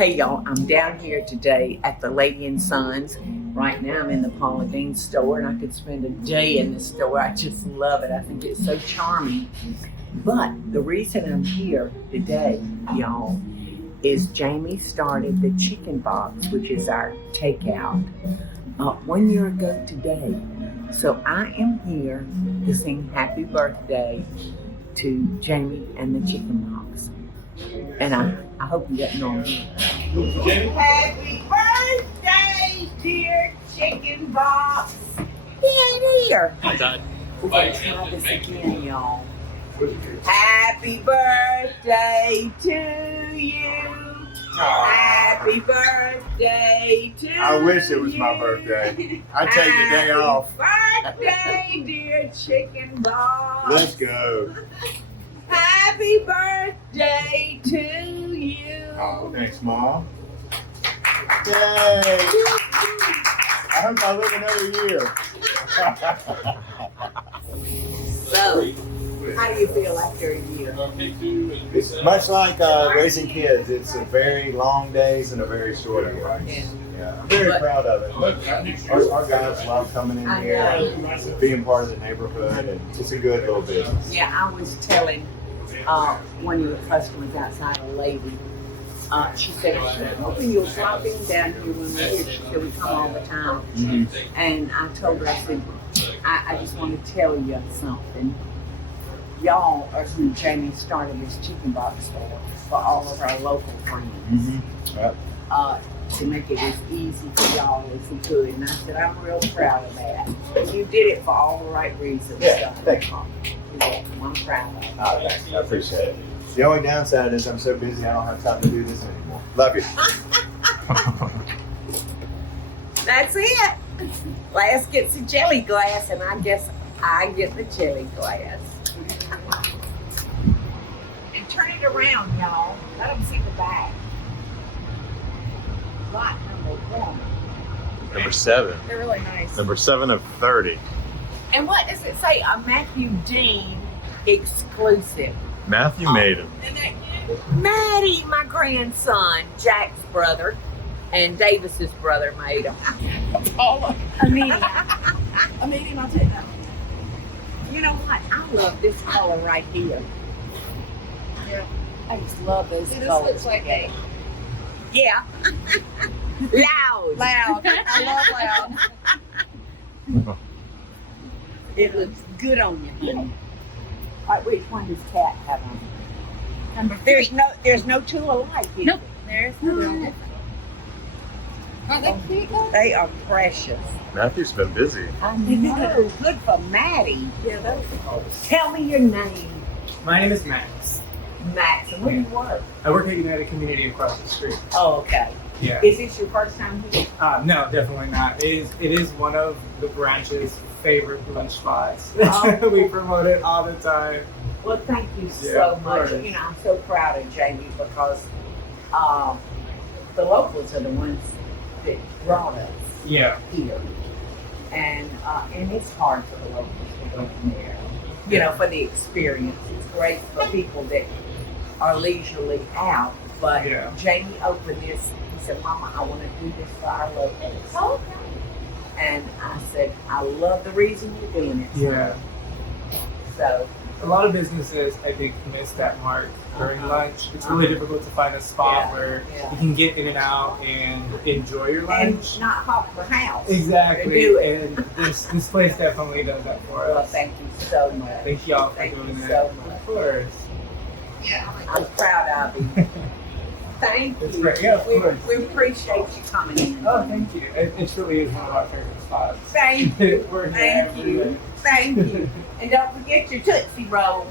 Hey y'all, I'm down here today at the Lady and Sons. Right now I'm in the Paula Deen store and I could spend a day in the store. I just love it. I think it's so charming. But the reason I'm here today, y'all, is Jamie started the chicken box, which is our takeout, 1 year ago today. So I am here to sing happy birthday to Jamie and the chicken box. And I hope you got know me. Happy birthday, dear chicken box. He ain't here. I died. We're gonna try this again, y'all. Happy birthday to you. Happy birthday to you. I wish it was my birthday. I'd take the day off. Happy birthday, dear chicken box. Let's go. Happy birthday to you. Oh, thanks, Mom. Yay! I hope I live another year. So, how do you feel after a year? It's much like raising kids. It's a very long days and a very short year. Yeah. I'm very proud of it. Our guys love coming in here, being part of the neighborhood, and it's a good little business. Yeah, I was telling one of your customers outside, a lady, she said, I'm hoping you'll drop in down here when we're here. She said, we come all the time. Mm-hmm. And I told her, I said, I just want to tell you something. Y'all are who Jamie started this chicken box for all of our local friends. Mm-hmm. Yep. To make it as easy for y'all as he could. And I said, I'm real proud of that. You did it for all the right reasons. Yeah, thank you. I'm proud of it. Oh, thanks. I appreciate it. The only downside is I'm so busy I don't have time to do this anymore. Love you. That's it. Glass gets a jelly glass, and I guess I get the jelly glass. And turn it around, y'all. Let them see the back. Lot number 1. Number 7. They're really nice. Number 7 of 30. And what does it say? A Matthew Deen exclusive. Matthew made him. Maddie, my grandson, Jack's brother, and Davis's brother made him. Paula. A medium, I'll take that. You know what? I love this color right here. Yeah. I just love this See, this color. looks like a Yeah. Loud. loud. I love loud. It looks good on you, honey. All right, which one does Cat have on? Number 3. There's no two alike here. Nope. There's no. Are they cute though? They are precious. Matthew's been busy. I know. Good for Maddie. Yeah, those. Tell me your name. My name is Max. Max, and where do you work? I work at United Community across the street. Oh, okay. Yeah. Is this your first time here? No, definitely not. It is one of the branch's favorite lunch spots. Oh. We promote it all the time. Well, thank you Yeah, so of much. course. You know, I'm so proud of Jamie because the locals are the ones that brought us Yeah. here. And it's hard for the locals to go in there. You know, for the experience. It's great for people that are leisurely out. But Yeah. Jamie opened this. He said, Mama, I want to do this for our locals. Oh, okay. And I said, I love the reason you're doing it. Yeah. So, A lot of businesses, I think, miss that mark during lunch. It's really difficult to find a spot Yeah, where yeah. you can get in and out and enjoy your and lunch. not hop the house. Exactly. To do it. And this place definitely does that for Well, us. thank you so much. Thank y'all for Thank doing you that. so much. Of course. Yeah. I'm proud of you. Thank That's you. great. Yeah, of course. We appreciate you coming in. Oh, thank you. It truly is one of our favorite spots. Thank you. We're here Thank every you. day. Thank you. And don't forget your Tootsie Roll.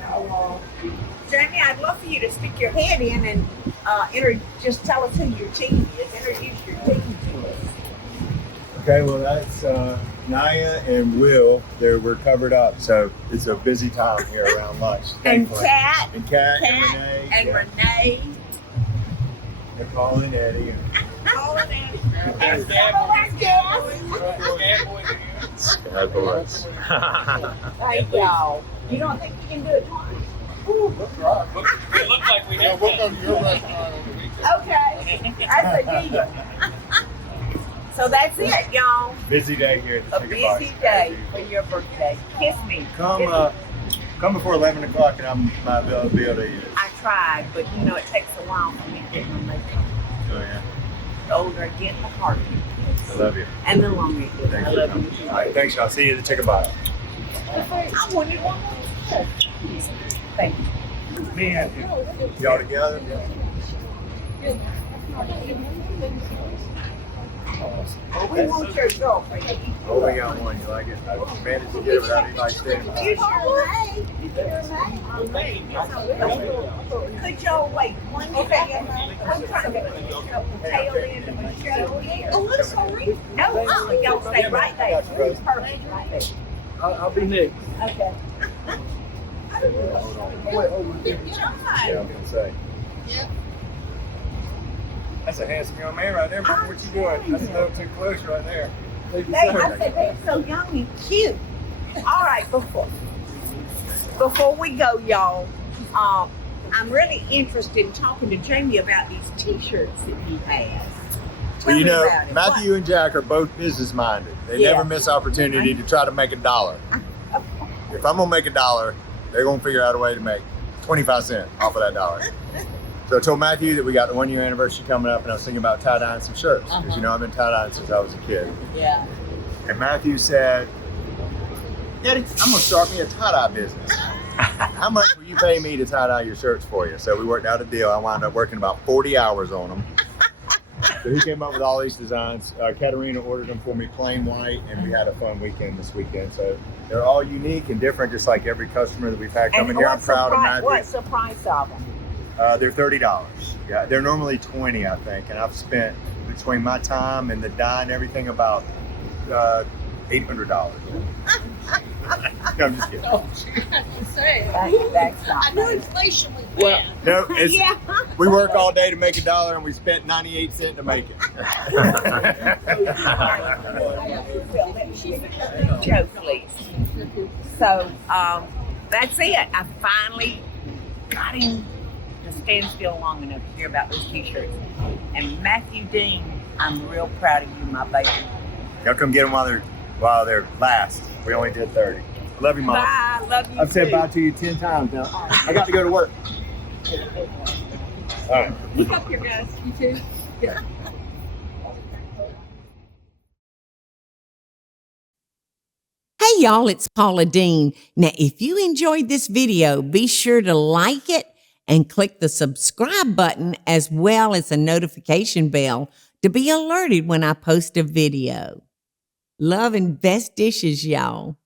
Jamie, I'd love for you to stick your head in and just tell us who your team is. Introduce your team to us. Okay, well that's Naya and Will. We're covered up, so it's a busy time here around lunch. And Thankfully. Kat. And Kat and Kat Renee. and yeah. Renee. Nicole and Eddie. Paula and And some of our guests. Bad boys. Thank y'all. You don't think you can do it twice? It looked like we Yeah, we'll go to your restaurant on the weekend. Okay. I a deal. So that's it, y'all. Busy day here at the A Chicken Box. busy day for your birthday. Kiss me. Come before 11 o'clock and I'm my ability. I tried, but you know it takes a while for me to get my makeup. Oh yeah. The older I get, the harder it I gets. love you. And the longer it gets. Thanks I for love coming. you. All right, thanks, y'all. See you at the Chicken Box. I wanted one more. Thank you. Me and you. Y'all together? We want your girlfriend. Oh, we got one. You like it? I managed to get it without anybody standing by. You sure may. Could y'all wait one second? I'm trying to get the tail end of the show here. Oh, I'm sorry. No, y'all stay right there. Perfect, right there. I'll be next. Okay. Good Yeah, job. I'm gonna say. That's a handsome young man right there. What you doing? That's a little too close right there. I said they're so young and cute. All right, before we go, y'all, I'm really interested in talking to Jamie about these T-shirts that he has. Well, you know, Tell me about it. Matthew and Jack are both business minded. They Yeah. never miss opportunity to try to make $1. If I'm gonna make $1, they're gonna figure out a way to make 25 cents off of that $1. So I told Matthew that we got the 1 year anniversary coming up, and I was thinking about tie dyeing some shirts because you know I've been tie dyeing since I was a kid. Yeah. And Matthew said, "Daddy, I'm gonna start me a tie dye business. How much will you pay me to tie dye your shirts for you?" So we worked out a deal. I wound up working about 40 hours on them. So he came up with all these designs. Katarina ordered them for me plain white, and we had a fun weekend this weekend. So they're all unique and different, just like every customer that we've had coming here. I'm proud of Matthew. What's the price of them? They're $30. Yeah, they're normally $20, I think, and I've spent between my time and the dye and everything about $800. No, I'm just kidding. That's not I knew bad. inflation was Well, bad. No, it's, Yeah. we work all day to make $1, and we spent 98 cents to make it. Joke, please. So that's it. I finally got him to stand still long enough to hear about those T-shirts. And Matthew Deen, I'm real proud of you, my baby. Y'all come get them while they're last. We only did 30. Love you, Mom. Bye. Love you I've said too. bye to you 10 times now. I got to go to work. All right. Look up here, guys. You too. Yeah. Hey y'all, it's Paula Deen. Now, if you enjoyed this video, be sure to like it and click the subscribe button as well as the notification bell to be alerted when I post a video. Love and best dishes, y'all.